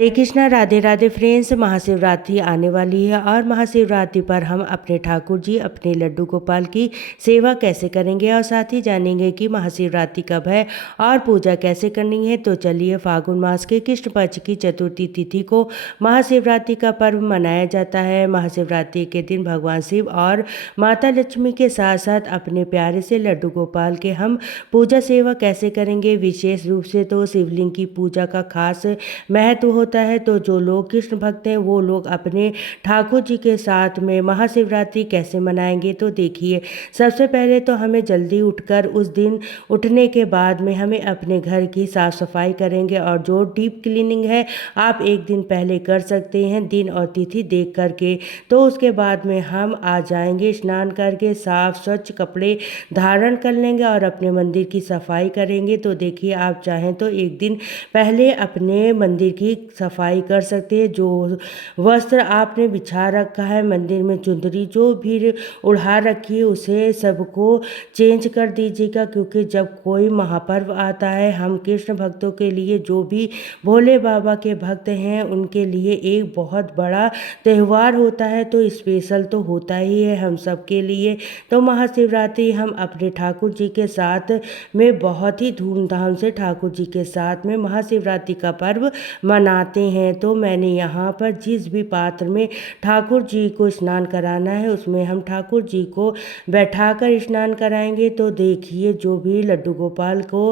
हरे Krishna, Radhe Radhe friends. Mahashivratri आने वाली है और महाशिवरात्रि पर हम अपने ठाकुर जी अपने लड्डू गोपाल की सेवा कैसे करेंगे और साथ ही जानेंगे कि महाशिवरात्रि कब है और पूजा कैसे करनी है। तो चलिए, फागुन मास के कृष्ण पक्ष की चतुर्थी तिथि को महाशिवरात्रि का पर्व मनाया जाता है। महाशिवरात्रि के दिन भगवान शिव और माता लक्ष्मी के साथ साथ अपने प्यारे से लड्डू गोपाल के हम पूजा सेवा कैसे करेंगे। विशेष रूप से तो शिवलिंग की पूजा का खास महत्व होता है। तो जो लोग कृष्ण भक्त हैं वो लोग अपने ठाकुर जी के साथ में महाशिवरात्रि कैसे मनाएंगे। तो देखिए, सबसे पहले तो हमें जल्दी उठकर उस दिन उठने के बाद में हमें अपने घर की साफ सफाई करेंगे और जो डीप क्लीनिंग है आप एक दिन पहले कर सकते हैं, दिन और तिथि देख करके। तो उसके बाद में हम आ जाएंगे, स्नान करके साफ स्वच्छ कपड़े धारण कर लेंगे और अपने मंदिर की सफाई करेंगे। तो देखिए, आप चाहें तो एक दिन पहले अपने मंदिर की सफाई कर सकते हैं। जो वस्त्र आपने बिछा रखा है मंदिर में, चुंदरी जो भी उड़ा रखी है, उसे सबको चेंज कर दीजिएगा। क्योंकि जब कोई महापर्व आता है, हम कृष्ण भक्तों के लिए, जो भी भोले बाबा के भक्त हैं, उनके लिए एक बहुत बड़ा त्यौहार होता है। तो स्पेशल तो होता ही है हम सब के लिए। तो महाशिवरात्रि हम अपने ठाकुर जी के साथ में बहुत ही धूमधाम से ठाकुर जी के साथ में महाशिवरात्रि का पर्व मनाते हैं। तो मैंने यहाँ पर जिस भी पात्र में ठाकुर जी को स्नान कराना है उसमें हम ठाकुर जी को बैठाकर स्नान कराएंगे। तो देखिए, जो भी लड्डू गोपाल को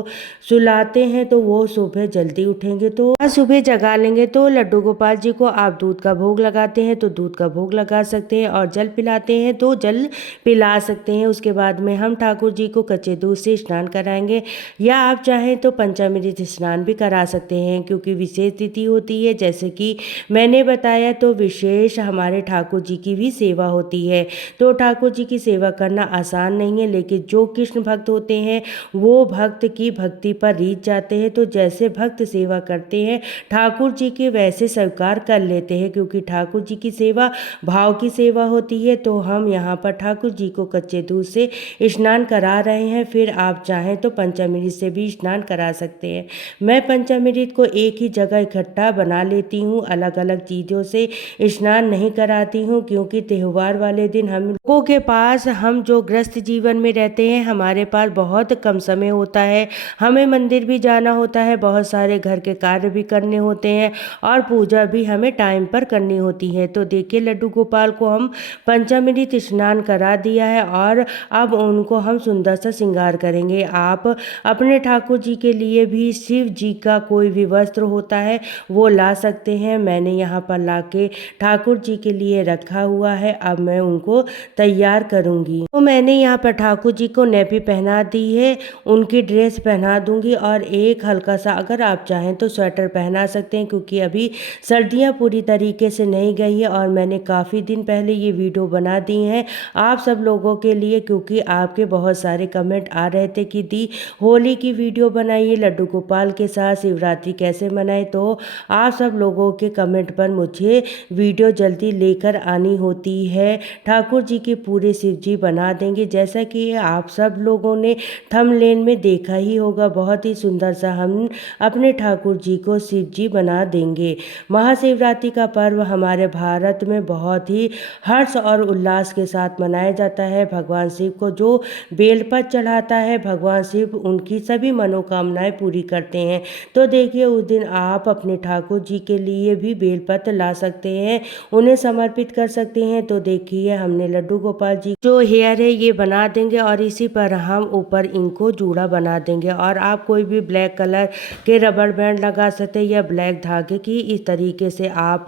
सुलाते हैं तो वो सुबह जल्दी उठेंगे तो सुबह जगा लेंगे। तो लड्डू गोपाल जी को आप दूध का भोग लगाते हैं तो दूध का भोग लगा सकते हैं और जल पिलाते हैं तो जल पिला सकते हैं। उसके बाद में हम ठाकुर जी को कच्चे दूध से स्नान कराएंगे या आप चाहें तो पंचामृत स्नान भी करा सकते हैं। क्योंकि विशेष तिथि होती है, जैसे कि मैंने बताया, तो विशेष हमारे ठाकुर जी की भी सेवा होती है। तो ठाकुर जी की सेवा करना आसान नहीं है, लेकिन जो कृष्ण भक्त होते हैं वो भक्त की भक्ति पर रीझ जाते हैं। तो जैसे भक्त सेवा करते हैं ठाकुर जी की, वैसे स्वीकार कर लेते हैं। क्योंकि ठाकुर जी की सेवा भाव की सेवा होती है। तो हम यहाँ पर ठाकुर जी को कच्चे दूध से स्नान करा रहे हैं। फिर आप चाहें तो पंचामृत से भी स्नान करा सकते हैं। मैं पंचामृत को एक ही जगह इकट्ठा बना लेती हूँ, अलग अलग चीज़ों से स्नान नहीं कराती हूँ। क्योंकि त्यौहार वाले दिन हम लोगों के पास, हम जो ग्रस्त जीवन में रहते हैं, हमारे पास बहुत कम समय होता है। हमें मंदिर भी जाना होता है, बहुत सारे घर के कार्य भी करने होते हैं और पूजा भी हमें टाइम पर करनी होती है। तो देखिए, लड्डू गोपाल को हम पंचामृत स्नान करा दिया है और अब उनको हम सुंदर सा श्रृंगार करेंगे। आप अपने ठाकुर जी के लिए भी शिव जी का कोई भी वस्त्र होता है वो ला सकते हैं। मैंने यहाँ पर ला के ठाकुर जी के लिए रखा हुआ है। अब मैं उनको तैयार करूँगी। तो मैंने यहाँ पर ठाकुर जी को नेपी पहना दी है, उनकी ड्रेस पहना दूंगी और एक हल्का सा, अगर आप चाहें तो स्वेटर पहना सकते हैं। क्योंकि अभी सर्दियाँ पूरी तरीके से नहीं गई है और मैंने काफ़ी दिन पहले ये वीडियो बना दी है आप सब लोगों के लिए। क्योंकि आपके बहुत सारे कमेंट आ रहे थे कि दी होली की वीडियो बनाइए, लड्डू गोपाल के साथ शिवरात्रि कैसे मनाए। तो आप सब लोगों के कमेंट पर मुझे वीडियो जल्दी लेकर आनी होती है। ठाकुर जी की पूरे शिव जी बना देंगे, जैसा कि आप सब लोगों ने थंबनेल में देखा ही होगा। बहुत ही सुंदर सा हम अपने ठाकुर जी को शिव जी बना देंगे। महाशिवरात्रि का पर्व हमारे भारत में बहुत ही हर्ष और उल्लास के साथ मनाया जाता है। भगवान शिव को जो बेलपत्र चढ़ाता है, भगवान शिव उनकी सभी मनोकामनाएं पूरी करते हैं। तो देखिए, उस दिन आप अपने ठाकुर जी के लिए भी बेलपत्र ला सकते हैं, उन्हें समर्पित कर सकते हैं। तो देखिए, हमने लड्डू गोपाल जी जो हेयर है ये बना देंगे और इसी पर हम ऊपर इनको जूड़ा बना देंगे। और आप कोई भी ब्लैक कलर के रबड़ बैंड लगा सकते हैं या ब्लैक धागे की इस तरीके से आप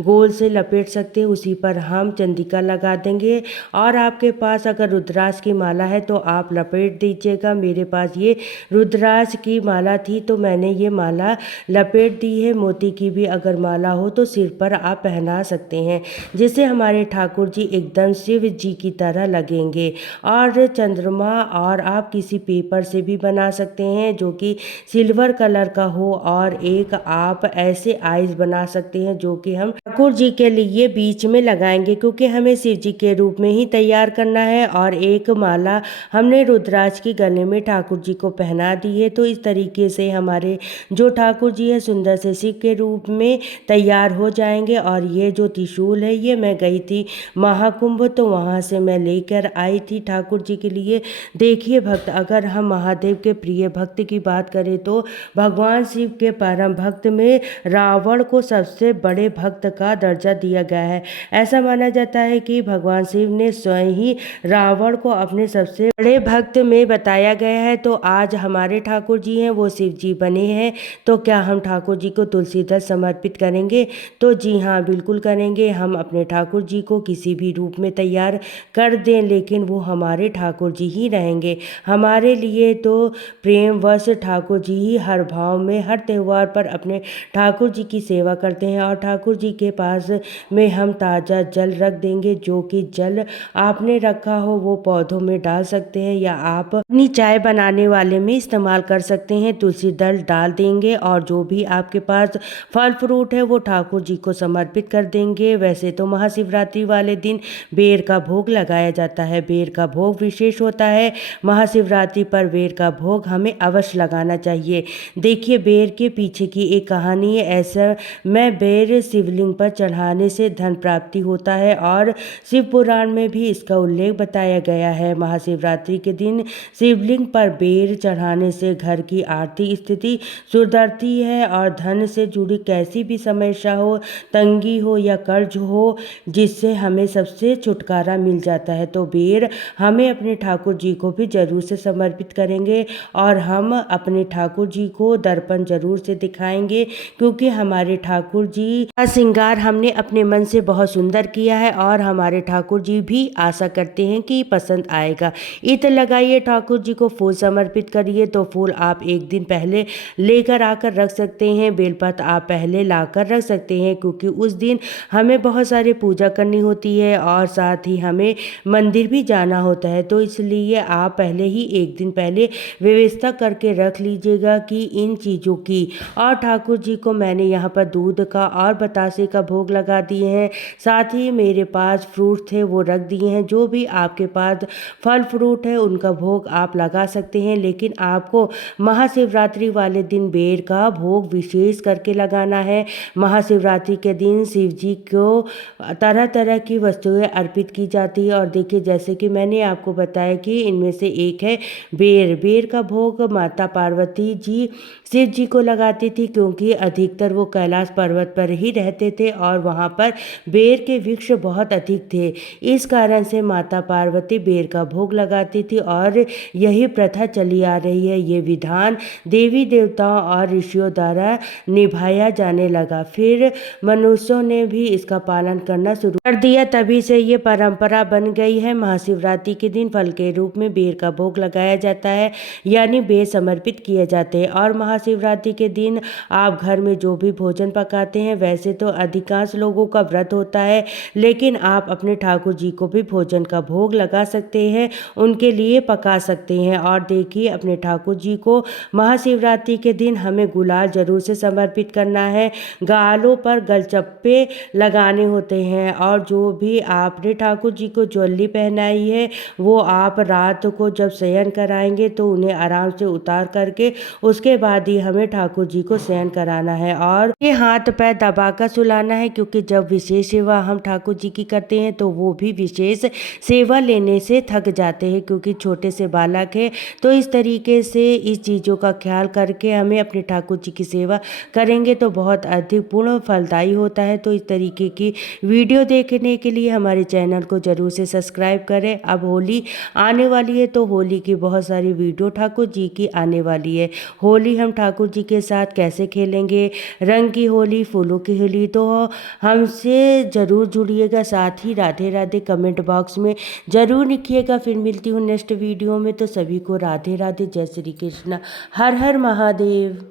गोल से लपेट सकते हैं, उसी पर हम चंद्रिका लगा देंगे। और आपके पास अगर रुद्राक्ष की माला है तो आप लपेट दीजिएगा। मेरे पास ये रुद्राक्ष की माला थी तो मैंने ये माला लपेट दी है। मोती की भी अगर माला हो तो सिर पर आप पहना सकते हैं, जिससे हमारे ठाकुर जी एकदम शिव जी की तरह लगेंगे। और चंद्रमा, और आप किसी पेपर से भी बना सकते हैं जो कि सिल्वर कलर का हो। और एक आप ऐसे आइस बना सकते हैं जो कि हम ठाकुर जी के लिए बीच में लगाएंगे, क्योंकि हमें शिव जी के रूप में ही तैयार करना है। और एक माला हमने रुद्राक्ष की गले में ठाकुर जी को पहना दी है। तो इस तरीके से हमारे जो ठाकुर जी है सुंदर से श्री शिव के रूप में तैयार हो जाएंगे। और ये जो त्रिशूल है ये मैं गई थी महाकुंभ, तो वहाँ से मैं लेकर आई थी ठाकुर जी के लिए। देखिए भक्त, अगर हम महादेव के प्रिय भक्त की बात करें तो भगवान शिव के परम भक्त में रावण को सबसे बड़े भक्त का दर्जा दिया गया है। ऐसा माना जाता है कि भगवान शिव ने स्वयं ही रावण को अपने सबसे बड़े भक्त में बताया गया है। तो आज हमारे ठाकुर जी हैं वो शिव जी बने हैं, तो क्या हम ठाकुर जी को तुलसी दल समर्पित करेंगे? तो जी हाँ, बिल्कुल करेंगे। हम अपने ठाकुर जी को किसी भी रूप में तैयार कर दें, लेकिन वो हमारे ठाकुर जी ही रहेंगे। हमारे लिए तो प्रेमवश ठाकुर जी ही हर भाव में, हर त्यौहार पर अपने ठाकुर जी की सेवा करते हैं। और ठाकुर जी के पास में हम ताज़ा जल रख देंगे। जो कि जल आपने रखा हो वो पौधों में डाल सकते हैं, या आप अपनी चाय बनाने वाले में इस्तेमाल कर सकते हैं। तुलसी दल डाल देंगे और जो भी आपके पास फल फ्रूट है वो ठाकुर जी को समर्पित कर देंगे। वैसे तो महाशिवरात्रि वाले दिन बेर का भोग लगाया जाता है। बेर का भोग विशेष होता है। महाशिवरात्रि पर बेर का भोग हमें अवश्य लगाना चाहिए। देखिए, बेर के पीछे की एक कहानी है। ऐसा में बेर शिवलिंग पर चढ़ाने से धन प्राप्ति होता है और शिव पुराण में भी इसका उल्लेख बताया गया है। महाशिवरात्रि के दिन शिवलिंग पर बेर चढ़ाने से घर की आर्थिक स्थिति सुधरती है और धन से जुड़ी कैसी भी समस्या हो, तंगी हो या कर्ज हो, जिससे हमें सबसे छुटकारा मिल जाता है। तो बेर हमें अपने ठाकुर जी को भी जरूर से समर्पित करेंगे और हम अपने ठाकुर जी को दर्पण जरूर से दिखाएंगे, क्योंकि हमारे ठाकुर जी का श्रृंगार हमने अपने मन से बहुत सुंदर किया है और हमारे ठाकुर जी भी आशा करते हैं कि पसंद आएगा। इत्र लगाइए, ठाकुर जी को फूल समर्पित करिए। तो फूल आप एक दिन पहले लेकर आकर रख सकते हैं। बेलपत्र आप पहले लाकर रख सकते हैं, क्योंकि उस दिन हमें बहुत सारी पूजा करनी होती है और साथ ही हमें मंदिर भी जाना होता है। तो इसलिए आप पहले ही एक दिन पहले व्यवस्था करके रख लीजिएगा कि इन चीज़ों की। और ठाकुर जी को मैंने यहाँ पर दूध का और बतासे का भोग लगा दिए हैं। साथ ही मेरे पास फ्रूट थे वो रख दिए हैं। जो भी आपके पास फल फ्रूट है उनका भोग आप लगा सकते हैं, लेकिन आपको महाशिवरात्रि वाले दिन बेर का भोग विशेष करके लगाना है। महाशिवरात्रि के दिन शिव जी को तरह तरह की वस्तुएं अर्पित की जाती है। और देखिए, जैसे कि मैंने आपको बताया कि इनमें से एक है बेर। बेर का भोग माता पार्वती जी शिव जी को लगाती थी, क्योंकि अधिकतर वो कैलाश पर्वत पर ही रहते थे और वहाँ पर बेर के वृक्ष बहुत अधिक थे। इस कारण से माता पार्वती बेर का भोग लगाती थी और यही प्रथा चली आ रही है। ये विधान देवी देवताओं और ऋषियों द्वारा निभाया जाने लगा। फिर मनुष्यों ने भी इसका पालन करना शुरू कर दिया। तभी से ये परंपरा बन गई है। महाशिवरात्रि के दिन फल के रूप में बेर का भोग लगाया जाता है, यानी बेर समर्पित किए जाते हैं। और महाशिवरात्रि के दिन आप घर में जो भी भोजन पकाते हैं, वैसे तो अधिकांश लोगों का व्रत होता है, लेकिन आप अपने ठाकुर जी को भी भोजन का भोग लगा सकते हैं, उनके लिए पका सकते हैं। और देखिए, अपने ठाकुर जी को महाशिवरात्रि के दिन हमें गुलाल जरूर से समर्पित करना है। गालों पर गलचप्पे लगाने होते हैं और जो भी आपने ठाकुर जी को ज्वेलरी पहनाई है वो आप रात को जब शयन कराएंगे तो उन्हें आराम से उतार करके उसके बाद ही हमें ठाकुर जी को शयन कराना है और ये हाथ पैर दबाकर सुलाना है, क्योंकि जब विशेष सेवा हम ठाकुर जी की करते हैं तो वो भी विशेष सेवा लेने से थक जाते हैं, क्योंकि छोटे से बालक है। तो इस तरीके से इस चीज़ों का ख्याल करके हमें अपने ठाकुर जी की सेवा करेंगे तो बहुत अधिक पूर्ण फलदायी होता है। तो इस तरीके की वीडियो देखने के लिए हमारे चैनल को जरूर से सब्सक्राइब करें। अब होली आने वाली है, तो होली की बहुत सारी वीडियो ठाकुर जी की आने वाली है। होली हम ठाकुर जी के साथ कैसे खेलेंगे, रंग की होली, फूलों की होली, तो हमसे ज़रूर जुड़िएगा। साथ ही राधे राधे कमेंट बॉक्स में ज़रूर लिखिएगा। फिर मिलती हूँ नेक्स्ट वीडियो में। तो सभी को राधे राधे, जय श्री कृष्ण, हर हर महादेव।